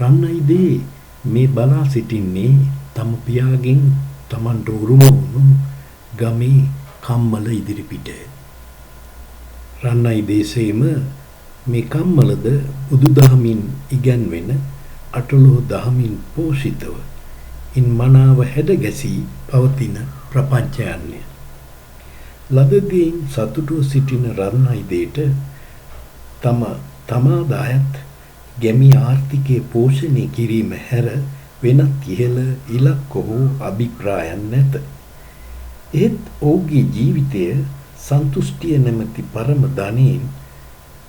රන්නයිදේ මේ බලා සිටින්නේ තම පියාගෙන් තමන්ට උරුම වුණු ගමේ කම්මල ඉදිරිපිට. රන්නයිදේසේම මේ කම්මලද බුදුදහමින් ඉගැන්වෙන අටලෝ දහමින් පෝෂිතව ඉන් මනාව හැඩගැසී පවතින ප්‍රපංචයන්ය. ලදදීන් සතුටුව සිටින රන්නයිදේට තමාදායත් ගැමි ආර්ථිකය පෝෂණය කිරීම හැර වෙනත් ඉහළ ඉලක්ක හෝ අභිප්‍රායන් නැත. එහෙත් ඔහුගේ ජීවිතය සන්තුෂ්ටිය නැමැති පරම ධනයෙන්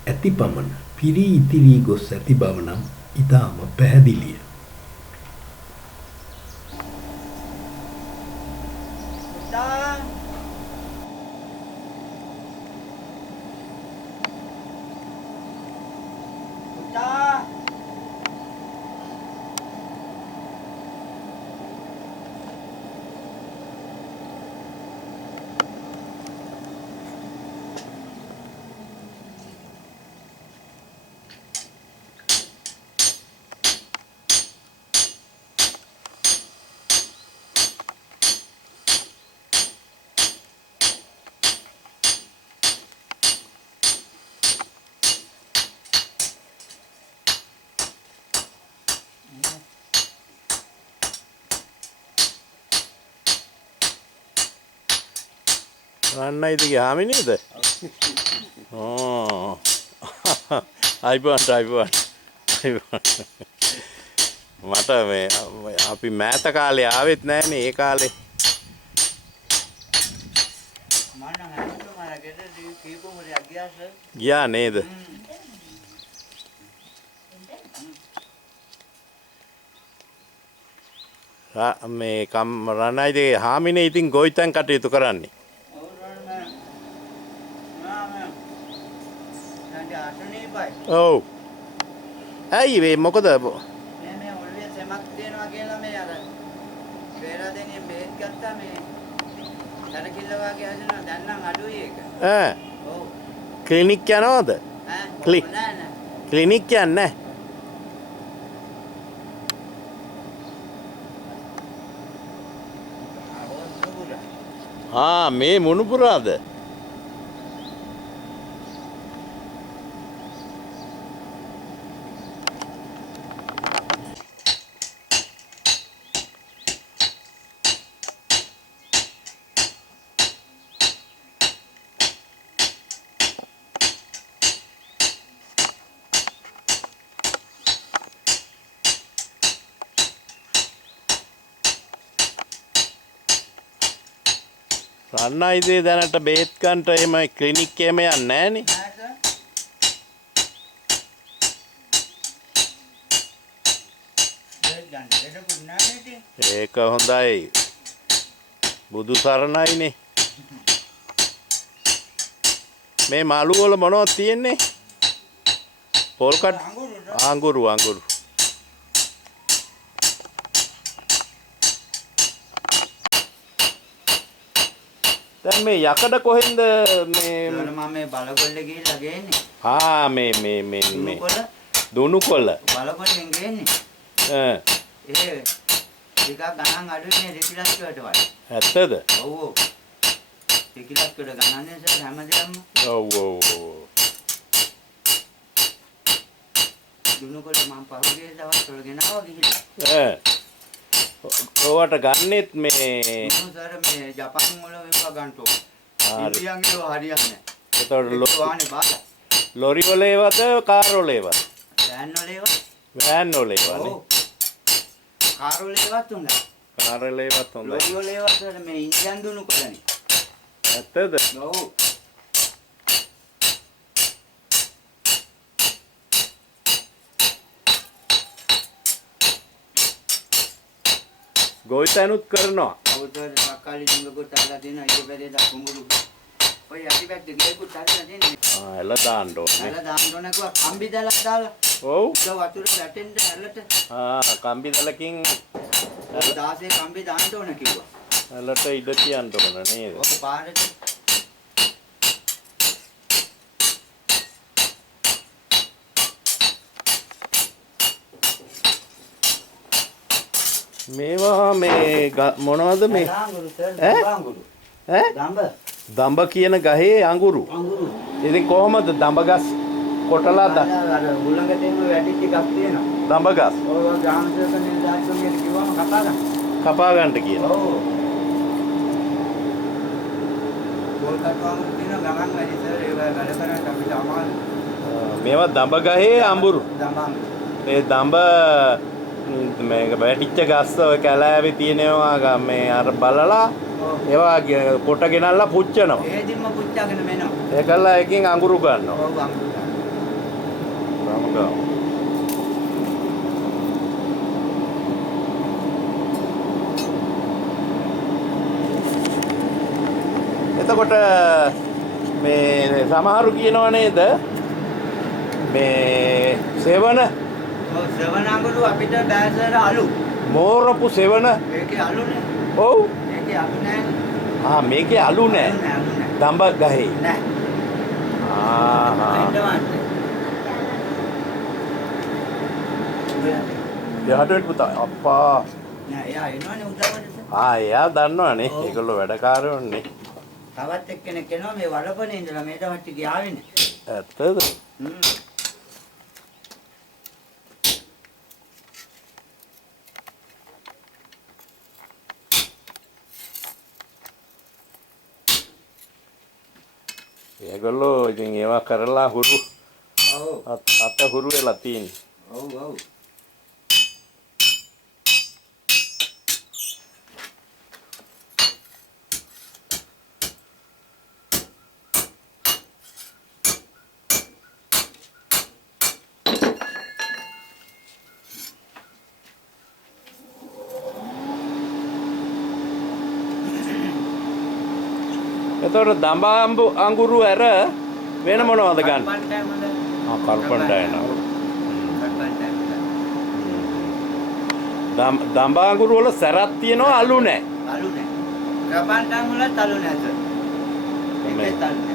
ඇති පමණ පිරී ඉතිරී ගොස් ඇති බව නම් ඉතාම පැහැදිලිය. රන්නයිදගේ හාමි නේද? ඕ අයිබෝන් මට මේ අපි මෑත කාලේ ආවෙත් නැහනේ ඒ කාලේ. ගියා නේද? මේ රන්නයිදගේ හාමිනේ ඉතින් ගොවිතැන් කටයුතු කරන්නේ. ඔව්. ඇයි මේ මොකද? මේ ඔළුවේ සෙමක් තියෙනවා කියලා මේ අර වේරාදෙනියෙන් බෙහෙත් ගත්තා මේ සරකිල්ල වගේ හදනවා දැන් නම් අඩුයි ඒක. ඈ. ඔව්. ක්ලිනික් යනවද? ඈ. නෑ. ක්ලිනික් යන්නේ නැහැ. මේ මුණුපුරාද? රන්නයිදේ දැනට බේත් ගන්නට එහෙම ක්ලිනික් එකේම යන්නේ නැහනේ. ඒක හොඳයි. බුදු සරණයිනේ. මේ මාළු වල මොනවද තියෙන්නේ? පොල්කට් අඟුරු. දැන් මේ යකඩ කොහෙන්ද මේ මම මේ බලකොල්ලේ ගිහිල්ලා ගේන්නේ. මේ දුණුකොළ බලකොල්ලෙන් ගේන්නේ. ඒ ටිකක් ගණන් අඩුනේ දෙකිලස්කට වඩා. ඇත්තද? ඔව්. දෙකිලස්කට ගණන් නිසා හැමදේම. ඔව්. දුණුකොළ මම පහුගිය දවස් වල ගෙනාවා ගිහිල්ලා. ඔවට ගන්නෙත් මේ සර මේ ජපාන් වල වෙපා ගන්නතෝ. ඉන්දියාන්ගේ හරියන්නේ නැහැ. එතකොට වාහනේ බාලා. ලොරි වල ඒවද කාර් වල ඒවද? වෑන් වල ඒවා. වෑන් වල ඒවනේ. ඔව්. කාර් වල ඒවත් හොඳයි. කාර් වල ඒවත් හොඳයි. ලොරි වල ඒවත් මේ ඉන්දියානු දුණුකොළනේ. ඇත්තද? ඔව්. ගොවිතැනුත් කරනවා. අවුරුද්දට තක්කාලි දිංගකුත් අල්ලලා දෙනවා. ඊට පස්සේ දා කුඹුරු. ඔය යටිපැත්තේ ගේකුත් අල්ලලා දෙන්නේ. එල දාන්න ඕනේ. එල දාන්න ඕන කිව්වා කම්බි දලක් දාලා. ඔව්. ඒක වතුර වැටෙන්න ඇලට. කම්බි දලකින් 16 කම්බි දාන්න ඕන කිව්වා. ඇලට ඉඩ තියන්න ඕන නේද? ඔක පාරට මේවා මේ මොනවද මේ? අඟුරු සර්. ඈ? අඟුරු. ඈ? දඹ කියන ගහේ අඟුරු. අඟුරු. ඉතින් කොහොමද දඹ ගස් කොටලා අර උලඟට එම වැඩිච්ච ගස් තියෙනවා. දඹ ගස් ඔව් ග්‍රාම සේවක නිලධාරිතුන්ගෙන් කිව්වම කපා ගන්න. කපා ගන්නට කියනවා. ඔව්. පොල් කටවම තියෙන ගමන් වැඩි සර් ඒක වැඩ කරන්න අපිට අමාරුයි. මේවා දඹ ගහේ අඹුරු. දඹන්. මේ දඹ මේක වැටිච්ච ගස් ඔය කැලෑවේ තියෙනවා මේ අර බලලා ඒවා කොට ගෙනල්ලා පුච්චනවා. ඒදින්ම පුච්චාගෙන මෙනවා. ඒකල්ලා එකකින් අඟුරු ගන්නවා. ඔව් අඟුරු ගන්න. රාමගා. එතකොට මේ සමහරු කියනවා නේද මේ සෙවන ඔව් සෙවන අඟුරු අපිට බෑසර අලු. මෝරපු සෙවන ඒකේ අලුනේ. ඔව් ඒකේ අලු නැහැ. මේකේ අලු නෑ දඹ ගහේ නෑ. යහට පුතා අප්පා නෑ එයා එනවනේ උදව්වට. එයා දන්නවනේ ඒගොල්ලෝ වැඩකාරයෝනේ. තවත් එක්කෙනෙක් එනවා මේ වලපනේ ඉඳලා මේ දවස්ටි ගියාවේ නේ. ඇත්තද? ඒගොල්ලෝ ඉතින් ඒවා කරලා හුරු අත හුරු වෙලා තියෙන්නේ. ඔව් ඔව්. එතකොට දඹ අඟුරු ඇර වෙන මොනවද ගන්න? කල්පණ්ඩායන. දඹ අඟුරු වල සැරක් තියෙනවා අලු නැහැ. අලු නැහැ. කල්පණ්ඩායන වල තලු නැහැ. ඒකේ තලු නැහැ.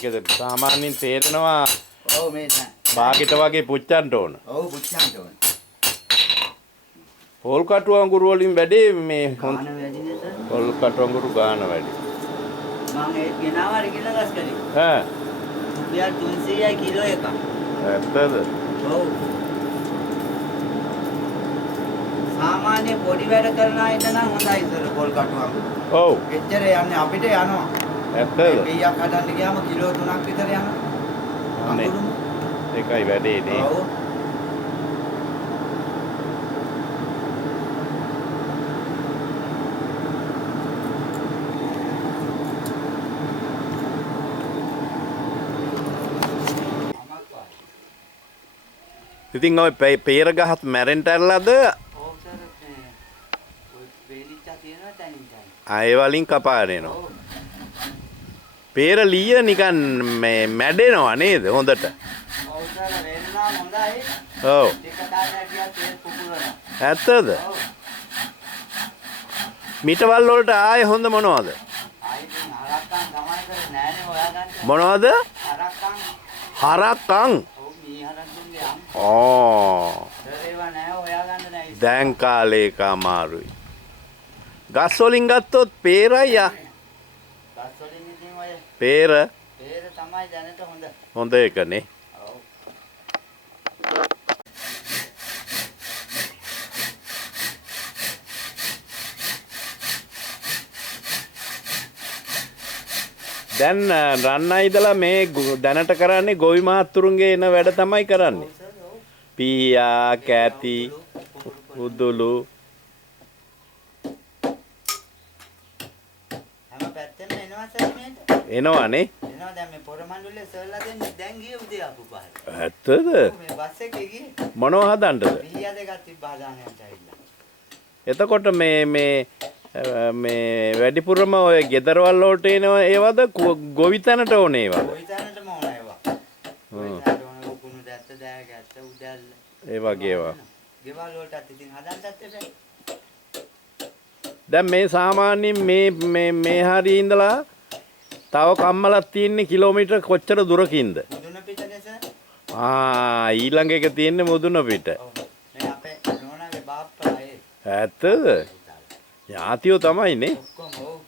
ඒකද සාමාන්‍යයෙන් තේරෙනවා. ඔව් මේ නෑ. බාගෙට වගේ පුච්චන්න ඕන. ඔව් පුච්චන්න ඕන. පොල් කටු අඟුරු වලින් වැඩි මේ ගාන වැඩි නේද? පොල් කටු අඟුරු ගාන වැඩි. මම ඒ ගෙනාවා කිලෝ ගස් කරේ. ඈ. රුපියල් 300යි කිලෝ එක. ඇත්තද? ඔව්. සාමාන්‍ය පොඩි වැඩ කරන අයට නම් හොඳයි සර් පොල් කටු අඟුරු. ඔව්. එච්චර යන්නේ අපිට යනවා. ඇත්තද? පීයක් හදන්න ගියාම කිලෝ 3ක් විතර යනවා. අනේ. ඒකයි වැඩේ නේ. ඔව්. ඉතින් ඔය පේර ගහත් මැරෙන්න ඇරලාද? ඔව් සර් ඔය වේලිච්චා තියෙනවා තනින් තනින්. ඒ වලින් කපාගෙන එනවා. පේර ලිය නිකන් මේ මැඩෙනවා නේද හොඳට? ඔව් සර් වෙන්නා හොඳයි. ඔව්. ටික කාලයක් ගියා තේල් පුපුරනවා. ඇත්තද? ඔව්. මිටවල් වලට ආයේ හොඳ මොනවද? ආයි දැන් හරක්කන් ගමන කරේ නෑනේ හොයාගන්න. මොනවද? හරක්කන්. හරක්කන්. ඔව් මී හරක්කුන්ගේ අම්. සර් ඒවා නෑ හොයාගන්න නෑ. දැන් කාලේක අමාරුයි. ගස් වලින් ගත්තොත් පේරයි යා. ගස් වලින් ඉතින් ඔය පේර තමයි දැනට හොඳ. හොඳ එකනේ. ඔව්. දැන් රන්නයි ඉඳලා මේ දැනට කරන්නේ ගොවි මහත්තුරුන්ගේ එන වැඩ තමයි කරන්නේ. පීයා, කැති, උදුළු හැම පැත්තෙම එනවා සර් මේක. එනවනේ. එනවා දැන් මේ පොරමණ්ඩලේ සර්ලා දෙන්නේ දැන් ගියේ උදේ ආපු පාරේ. ඇත්තද? මේ බස් එකේ ගියේ. මොනව හදන්නද? පිහිය දෙකක් තිබ්බා දාන්න යන්න ඇවිල්ලා. එතකොට මේ වැඩිපුරම ඔය ගෙදරවල් වලට එනවා ඒවද ගොවිතැනට ඕනේ ඒවද? ගොවිතැනටම ඕන ඒවා. ගොවිතැනට ඕන කුණු දැත්ත දෑගත්ත උදැල්ල. ඒ වගේ ඒවා. ගෙවල් වලටත් ඉතින් හදන්නත් එපා. දැන් මේ සාමාන්‍යයෙන් මේ හරිය ඉඳලා තව කම්මලක් තියෙන්නේ කිලෝමීටර් කොච්චර දුරකින්ද? මුදුන පිටනේ සර්. ඊළඟ එක තියෙන්නේ මුදුන පිට. ඔව්. මේ අපේ නෝනාගේ බාප්පා ඒ. ඇත්තද? යාතියෝ තමයිනේ. ඔක්කොම ඔව්.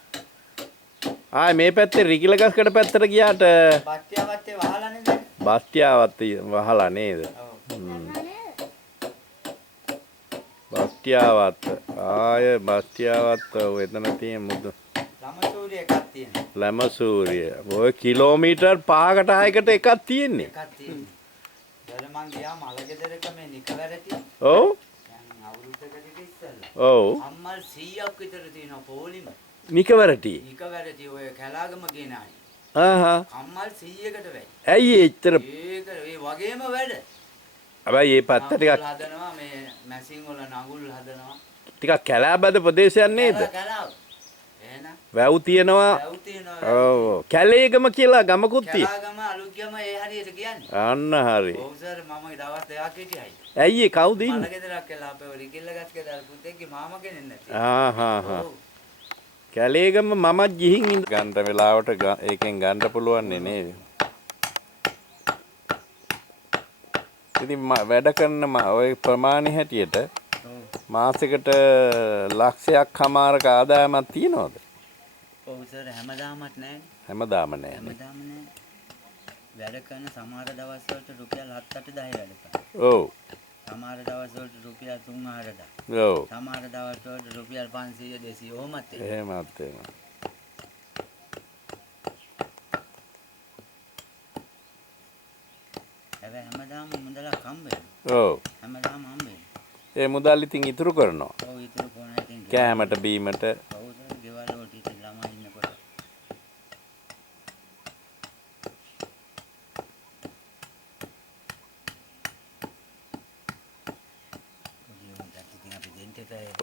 මේ පැත්තේ රිකිලගස්කඩ පැත්තට ගියාට බස්තියාවත්තේ වහලානේ දැන්. බස්තියාවත් වහලා නේද? ඔව්. බස්තියාවත් බස්තියාවත් එතන තියෙන මුදු ළමසූරිය එකක් තියෙනවා. ළමසූරිය. ඔය කිලෝමීටර් 5කට 6කට එකක් තියෙන්නේ. එකක් තියෙනවා. දැන් මං ගියා මලගෙදරක මේ නිකවැරටි. ඔව්. දැන් අවුරුද්දකට ඉස්සෙල්ලා. ඔව්. අම්මල් 100ක් විතර තියෙනවා පොලිම. නිකවරටි. නිකවැරටි ඔය කැලාගම ගෙනායි. අම්මල් 100කට වැඩි. ඇයි එච්චර? ඒක ඒ වගේම වැඩ. හැබැයි මේ පැත්ත ටිකක් හදනවා මේ මැසින් වල නඟුල් හදනවා. ටිකක් කැලෑබද ප්‍රදේශයක් නේද? කැලාව. එහෙනම් වැව් තියෙනවා. වැව් තියෙනවා. ඔව්. කැලේගම කියලා ගමකුත් තියෙනවා. කැලාගම අලුත්ගම ඒ හරියට කියන්නේ. අන්න හරි. ඔව් සර් මම දවස් දෙකක් හිටියයි. ඇයි ඒ කවුද ඉන්නේ? මලගෙදරක් කියලා අපේ රිකිල්ලගස් ගෙදර පුතේගේ මාමා කෙනෙක් නැති. ඔව්. කැලේගම මමත් ගිහින් ඉඳ ගන්න වෙලාවට ඒකෙන් ගන්න පුළුවන් නේද? ඉතින් වැඩ කරන ඔය ප්‍රමාණය හැටියට මාසෙකට ලක්ෂයක් හමාරක ආදායමක් තියනවද? ඔව් සර් හැමදාමත් නැහැ. හැමදාම නෑ. හැමදාම නැහැ. වැඩ කරන සමහර දවස් වලට රුපියල් 7-8 10 වැඩ කරනවා. ඔව්. සමහර දවස් වලට රුපියල් 3-4 ඔව්. සමහර දවස් වලට රුපියල් 500 200 ඕමත් එනවා. එහෙමත් වෙනවා. හැබැයි හැමදාම මුදලක් හම්බ වෙනවා. ඔව්. හැමදාම හම්බ වෙනවා. ඒ මුදල් ඉතින් ඉතුරු කරනවා. ඔව් ඉතින් කොහොමද ඉතින් කෑමට බීමට. ඔව් සර් ගෙවල් වලට ඉතින් ළමයි ඉන්නකොට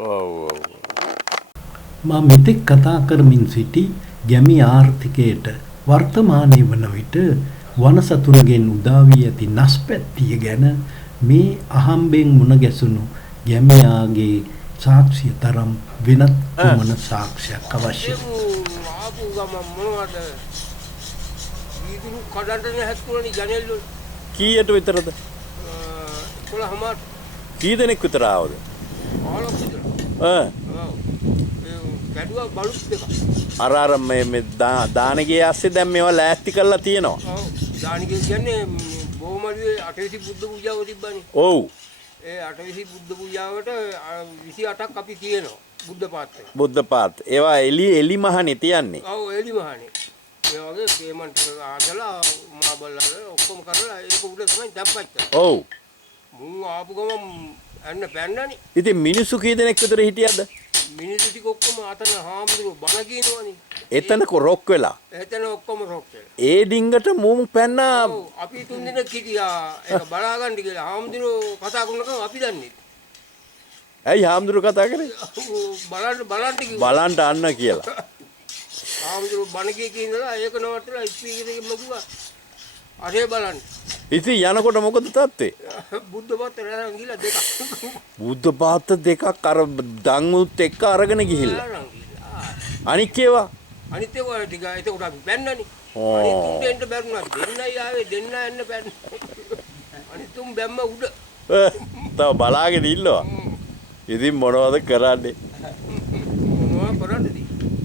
ඔව්. මා මෙතෙක් කතා කරමින් සිටි ගැමි ආර්ථිකයට වර්තමානයේ වන විට වනසතුන්ගෙන් උදා වී ඇති නැස්පැත්තිය ගැන මේ අහම්බෙන් මුණ ගැසුණු ගැමියාගේ සාක්ෂිය තරම් වෙනත් කොමන සාක්ෂියක් අවශ්‍යද? ආපු ගම මොනවද? වීදුරු කඩන්න හැස්කුණනේ ජනෙල් වල. කීයට විතරද? 11ම කී දෙනෙක් විතර ආවද? 15ක් විතර. ඔව්. කැඩුවා බලුත් දෙක. අර මේ දානගේ ඇස්සේ දැන් මේවා ලෑස්ති කරලා තියෙනවා. ඔව්. දානිකේ කියන්නේ බොහොමඩුවේ අටවිසි බුද්ධ පූජාව තිබ්බනේ. ඔව්. ඒ අටවිසි බුද්ධ පූජාවට 28ක් අපි තියෙනවා. බුද්ධ පාත්‍රය. බුද්ධ පාත්. ඒවා එලි මහනේ තියන්නේ. ඔව් එලි මහනේ. ඒ වගේ පේමන්ට් එක ආදලා මාබල් වල ඔක්කොම කරලා ඒක උඩ තමයි දැම්පච්චා. ඔව්. මුන් ආපු ගමන් අන්න පැන්නනේ. ඉතින් මිනිස්සු කී දෙනෙක් විතර හිටියද? මිනිස්සු ටික ඔක්කොම අතන හාමුදුරුවෝ බණ කියනවනේ. එතන රොක් වෙලා. එතන ඔක්කොම රොක් වෙලා. ඒ ඩිංගට මූම් පැන්නා. ඔව් අපි තුන් දෙනෙක් හිටියා. ඒක බලා ගන්න කියලා හාමුදුරුවෝ කතා කරනකම් අපි දන්නේ. ඇයි හාමුදුරුවෝ කතා කරේ? බලන්න කිව්වා. බලන්න අන්න කියලා. හාමුදුරුවෝ බණ කිය ඉඳලා ඒක නවත්තලා ස්පීකර් එකෙන් මගුවා. අරේ බලන්න. ඉතින් යනකොට මොකද තත්ත්වේ? බුද්ධ පාත්‍රය අරන් ගිහලා දෙකක්. බුද්ධ පාත්‍ර දෙකක් අර දඟුත් එක්ක අරගෙන ගිහිල්ලා. අනික් ඒවා අනිත් ඒවා ටික එතකොට අපි පැන්නනේ. ඕ. අනිත් තුන් දෙන්න බැරුණා. දෙන්නයි ආවේ දෙන්න යන්න පැන්න. අනිත් තුන් බැම්ම උඩ. තව බලාගෙන ඉන්නවා. ඉතින් මොනවද කරන්නේ?